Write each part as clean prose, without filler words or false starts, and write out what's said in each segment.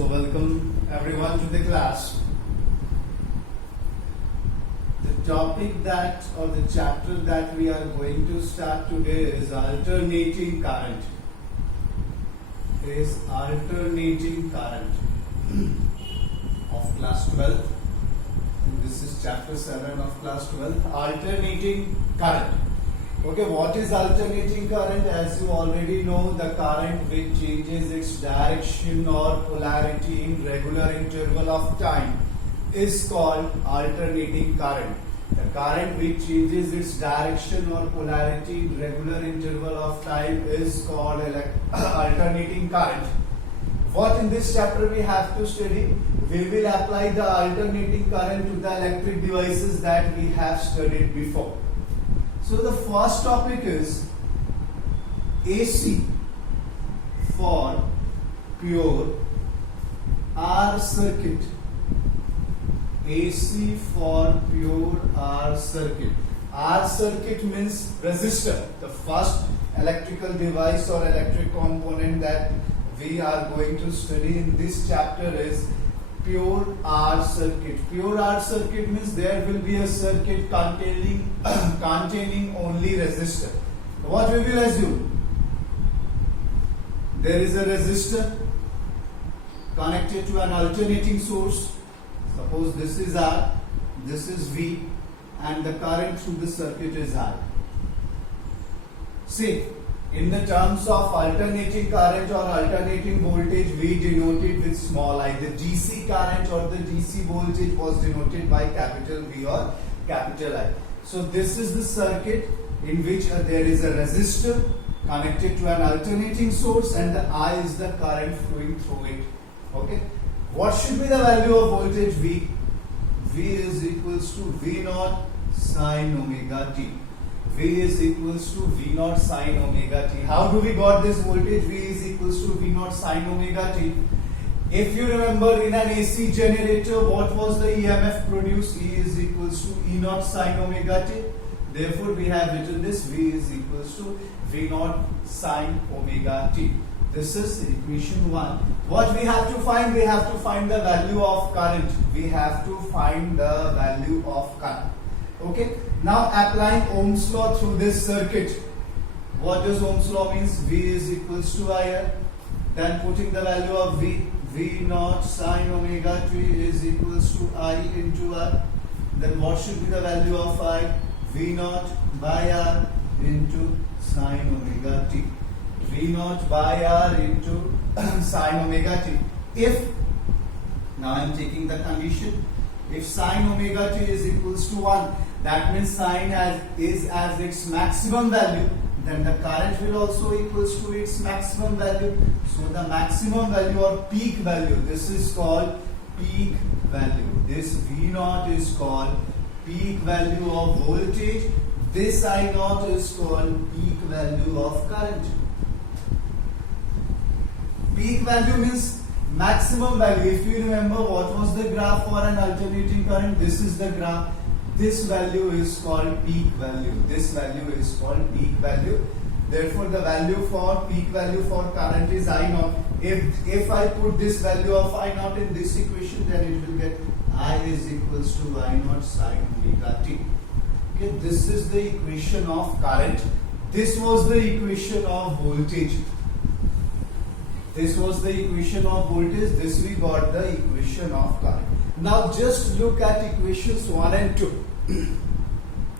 So welcome everyone to the class. The topic that or the chapter that we are going to start today is alternating current. Of class 12. And this is chapter 7 of class 12. Alternating current. Okay, what is alternating current? As you already know, the current which changes its direction or polarity in regular interval of time is called alternating current. The current which changes its direction or polarity in regular interval of time is called alternating current. What in this chapter we have to study? We will apply the alternating current to the electric devices that we have studied before. So the first topic is AC for pure R circuit. AC for pure R circuit. R circuit means resistor. The first electrical device or electric component that we are going to study in this chapter is pure R circuit. Pure R circuit means there will be a circuit containing only resistor. What we will assume? There is a resistor connected to an alternating source. Suppose this is R, this is V, and the current through the circuit is I. See, in the terms of alternating current or alternating voltage, we denote it with small I. The DC current or the DC voltage was denoted by capital V or capital I. So this is the circuit in which there is a resistor connected to an alternating source and the I is the current flowing through it. Okay. What should be the value of voltage V? V is equals to V naught sine omega t. V is equals to V naught sine omega t. How do we got this voltage? V is equals to V naught sine omega t. If you remember, in an AC generator, what was the EMF produced? E is equals to E naught sine omega t. Therefore, we have written this V is equals to V naught sine omega t. This is equation 1. What we have to find? We have to find the value of current. We have to find the value of current. Okay. Now applying Ohm's law through this circuit. What does Ohm's law means? V is equals to IR. Then putting the value of V. V naught sine omega t is equals to I into R. Then what should be the value of I? V naught by R into sine omega t. V naught by R into sine omega t. If, now I am taking the condition, if sine omega t is equals to 1, that means sine is as its maximum value, then the current will also equals to its maximum value. So the maximum value or peak value, this is called peak value. This V naught is called peak value of voltage. This I naught is called peak value of current. Peak value means maximum value. If you remember, what was the graph for an alternating current? This is the graph. This value is called peak value. This value is called peak value. Therefore, the value for peak value for current is I naught. If I put this value of I naught in this equation, then it will get I is equals to I naught sine omega t. Okay, this is the equation of current. This was the equation of voltage. This was the equation of voltage. This we got the equation of current. Now just look at equations 1 and 2.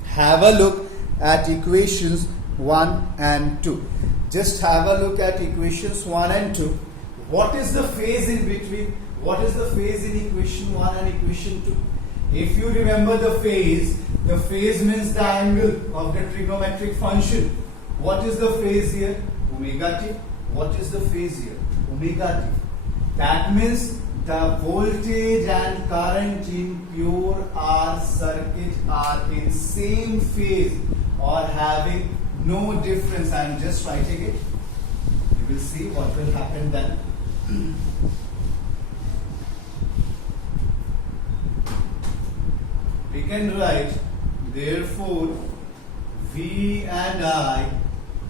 Have a look at equations 1 and 2. Just have a look at equations 1 and 2. What is the phase in between? What is the phase in equation 1 and equation 2? If you remember the phase means the angle of the trigonometric function. What is the phase here? Omega t. What is the phase here? Omega t. That means the voltage and current in pure R circuit are in same phase or having no difference. I am just writing it. You will see what will happen then. We can write, therefore, V and I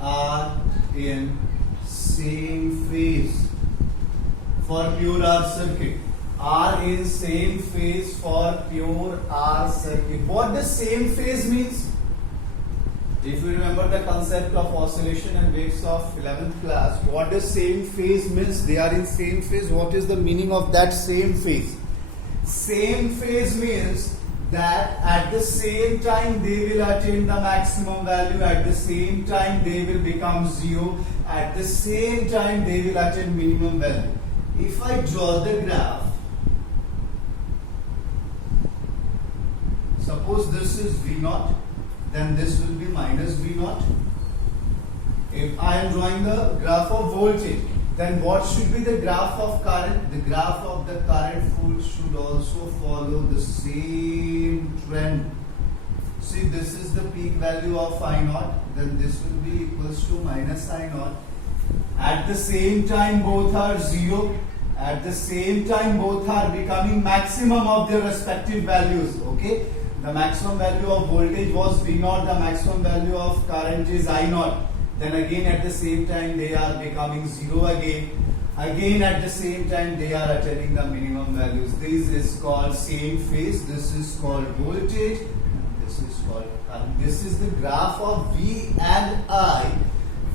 are in same phase. for pure R circuit. R in same phase for pure R circuit. What does same phase means? If you remember the concept of oscillation and waves of 11th class, what does same phase means? They are in same phase. What is the meaning of that same phase? Same phase means that at the same time they will attain the maximum value, at the same time they will become zero, at the same time they will attain minimum value. If I draw the graph, suppose this is V0, then this will be minus V0. If I am drawing the graph of voltage, then what should be the graph of current? The graph of the current should also follow the same trend. See, this is the peak value of I0, then this will be equals to minus I0. At the same time both are zero. At the same time both are becoming maximum of their respective values. Okay. The maximum value of voltage was V0, the maximum value of current is I0. Then again at the same time they are becoming zero again. Again at the same time they are attaining the minimum values. This is called same phase. This is called voltage. This is called current. This is the graph of V and I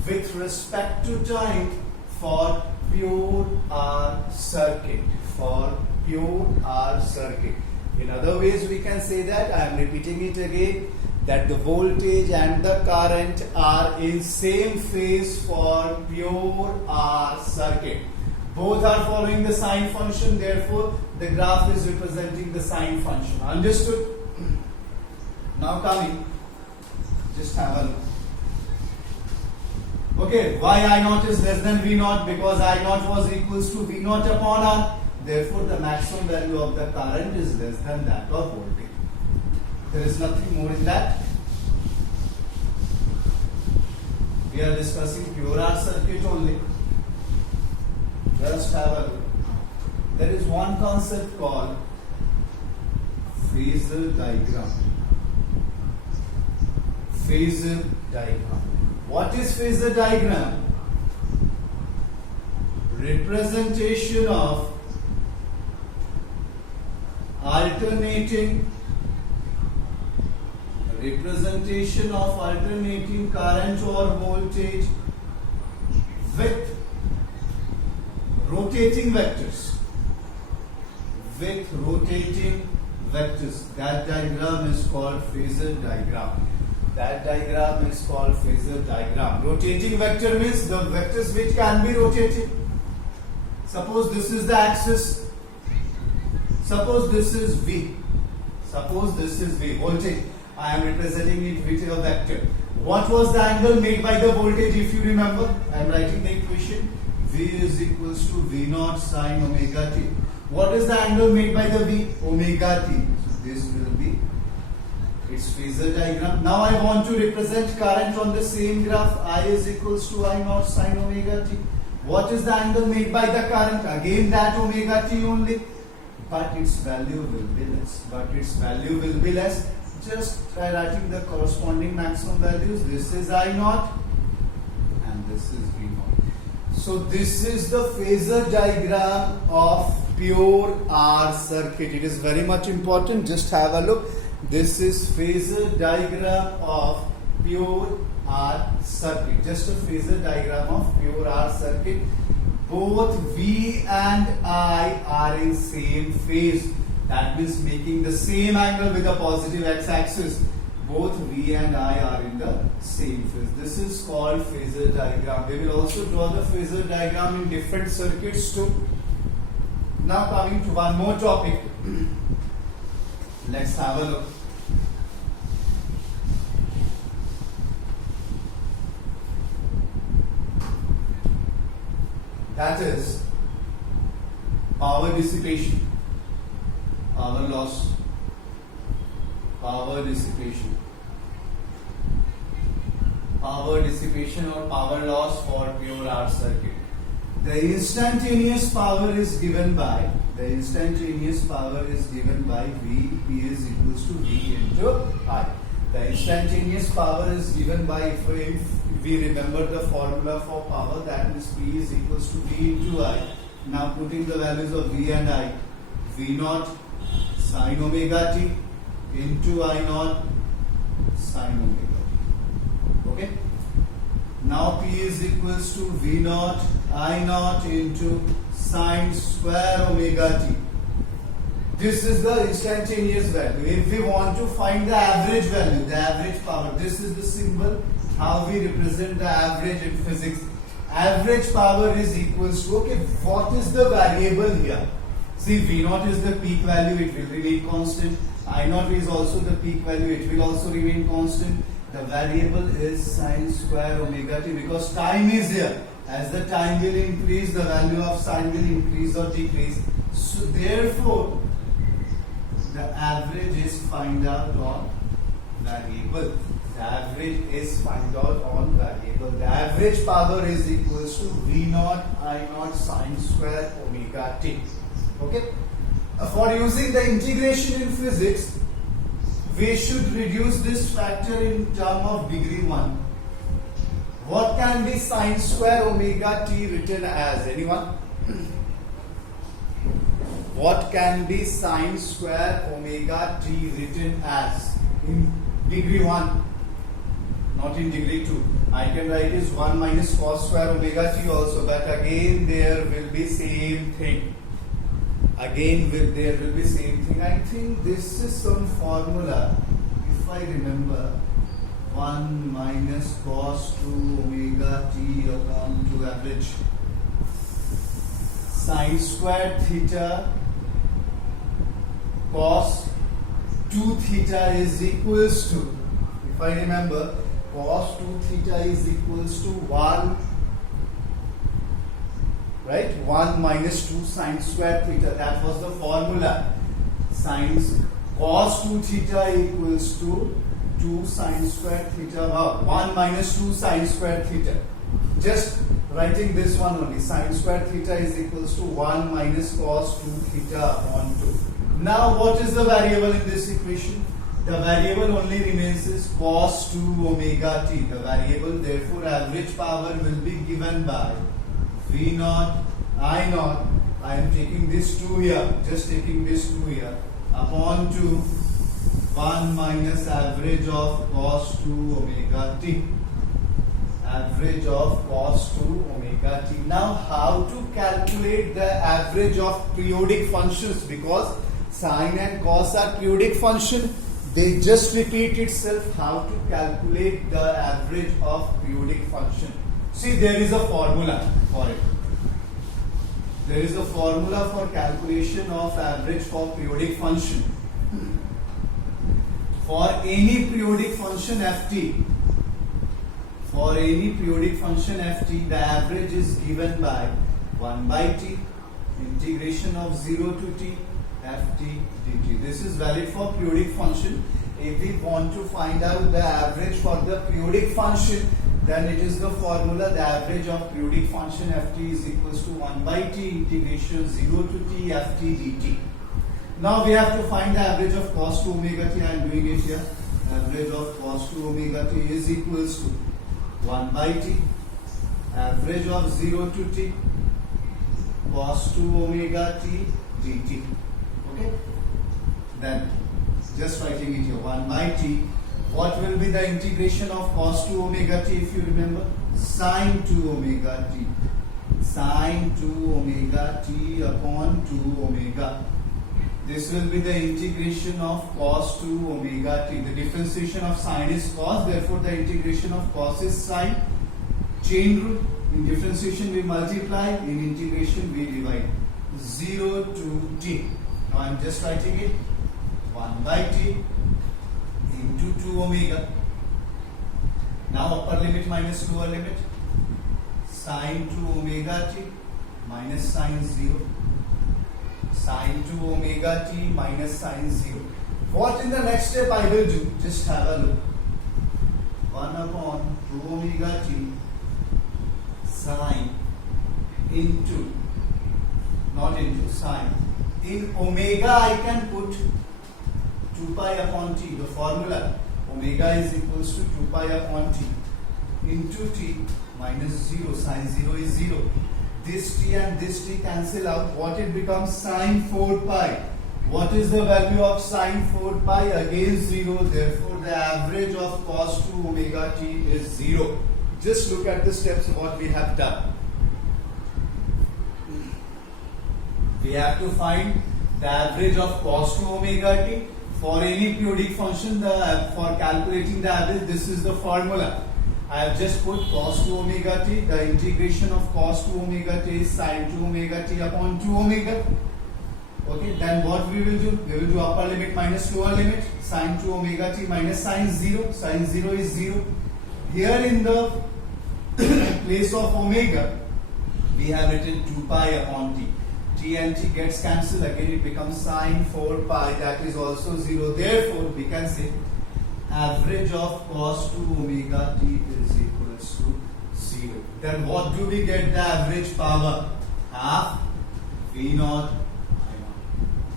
with respect to time for pure R circuit. For pure R circuit. In other ways, we can say that, I am repeating it again, that the voltage and the current are in same phase for pure R circuit. Both are following the sine function, therefore the graph is representing the sine function. Understood? Now coming, just have a look. Okay, why I0 is less than V0? Because I0 was equals to V0 upon R. Therefore, the maximum value of the current is less than that of voltage. There is nothing more in that. We are discussing pure R circuit only. Just have a look. There is one concept called phasor diagram. Phasor diagram. What is phasor diagram? Representation of alternating current or voltage with rotating vectors. That diagram is called phasor diagram. Rotating vector means the vectors which can be rotated. Suppose this is the axis. Suppose this is V. Voltage. I am representing it with a vector. What was the angle made by the voltage, if you remember? I am writing the equation. V is equals to V0 sine omega t. What is the angle made by the V? Omega t. So this will be its phasor diagram. Now I want to represent current on the same graph. I is equals to I0 sine omega t. What is the angle made by the current? Again that omega t only. But its value will be less. Just by writing the corresponding maximum values. This is I0 and this is V0. So this is the phasor diagram of pure R circuit. It is very much important. Just have a look. This is phasor diagram of pure R circuit. Just a phasor diagram of pure R circuit. Both V and I are in same phase. That means making the same angle with a positive x-axis. Both V and I are in the same phase. This is called phasor diagram. We will also draw the phasor diagram in different circuits too. Now coming to one more topic. Let's have a look. That is power dissipation, power loss, power dissipation or power loss for pure R circuit. The instantaneous power is given by V is equals to V into I. The instantaneous power is given by, if we remember the formula for power, that means P is equals to V into I. Now putting the values of V and I. V naught sine omega t into I naught sine omega t. Okay. Now P is equals to V naught I naught into sine square omega t. This is the instantaneous value. If we want to find the average value, the average power, this is the symbol how we represent the average in physics. Average power is equals to, okay, what is the variable here? See, V naught is the peak value, it will remain constant. I naught is also the peak value, it will also remain constant. The variable is sine square omega t because time is here. As the time will increase, the value of sine will increase or decrease. So therefore, the average is find out on variable. The average is find out on variable. The average power is equals to V naught I naught sine square omega t. Okay. For using the integration in physics, we should reduce this factor in term of degree 1. What can be sine square omega t written as? Anyone? What can be sine square omega t written as in degree 1, not in degree 2? I can write is 1 minus cos square omega t also, but again there will be same thing. There will be same thing. I think this is some formula, if I remember, 1 minus cos 2 omega t upon 2 average sine square theta cos 2 theta is equals to, if I remember, cos 2 theta is equals to 1, right? 1 minus 2 sine square theta. That was the formula. Sine cos 2 theta equals to 2 sine square theta. 1 minus 2 sine square theta. Just writing this one only. Sine square theta is equals to 1 minus cos 2 theta upon 2. Now what is the variable in this equation? The variable only remains is cos 2 omega t. The variable, therefore average power will be given by V naught I naught. I am taking this 2 here, just taking this 2 here, upon 2 1 minus average of cos 2 omega t. Average of cos 2 omega t. Now how to calculate the average of periodic functions? Because sine and cos are periodic function, they just repeat itself. How to calculate the average of periodic function? See, there is a formula for it. There is a formula for calculation of average for periodic function. For any periodic function ft, the average is given by 1 by t integration of 0 to t ft dt. This is valid for periodic function. If we want to find out the average for the periodic function, then it is the formula, the average of periodic function ft is equals to 1 by t integration 0 to t ft dt. Now we have to find the average of cos 2 omega t. I am doing it here. Average of cos 2 omega t is equals to 1 by t average of 0 to t cos 2 omega t dt. Okay. Then just writing it here, 1 by t. What will be the integration of cos 2 omega t if you remember? Sine 2 omega t. Sine 2 omega t upon 2 omega. This will be the integration of cos 2 omega t. The differentiation of sine is cos, therefore the integration of cos is sine. Chain rule. In differentiation we multiply, in integration we divide. 0 to t. Now I am just writing it. 1 by t into 2 omega. Now upper limit minus lower limit. Sine 2 omega t minus sine 0. Sine 2 omega t minus sine 0. What in the next step I will do? Just have a look. 1 upon 2 omega t sine into, not into, sine. In omega I can put 2 pi upon t. The formula omega is equals to 2 pi upon t into t minus 0. Sine 0 is 0. this T and this T cancel out. What it becomes? Sine 4 pi. What is the value of sine 4 pi? Again 0. Therefore, the average of cos 2 omega t is 0. Just look at the steps of what we have done. We have to find the average of cos 2 omega t. For any periodic function, for calculating the average, this is the formula. I have just put cos 2 omega t. The integration of cos 2 omega t is sine 2 omega t upon 2 omega. Okay, then what we will do? We will do upper limit minus lower limit. Sine 2 omega t minus sine 0. Sine 0 is 0. Here in the place of omega, we have written 2 pi upon t. T and t gets cancelled. Again, it becomes sine 4 pi. That is also 0. Therefore, we can say average of cos 2 omega t is equals to 0. Then what do we get the average power? Half V naught.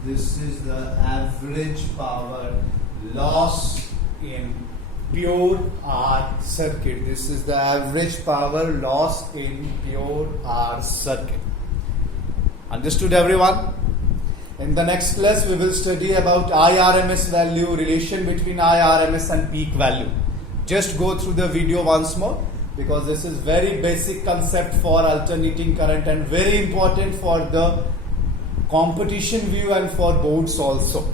This is the average power loss in pure R circuit. This is the average power loss in pure R circuit. Understood, everyone? In the next class, we will study about IRMS value, relation between IRMS and peak value. Just go through the video once more, because this is very basic concept for alternating current and very important for the competition view and for boards also.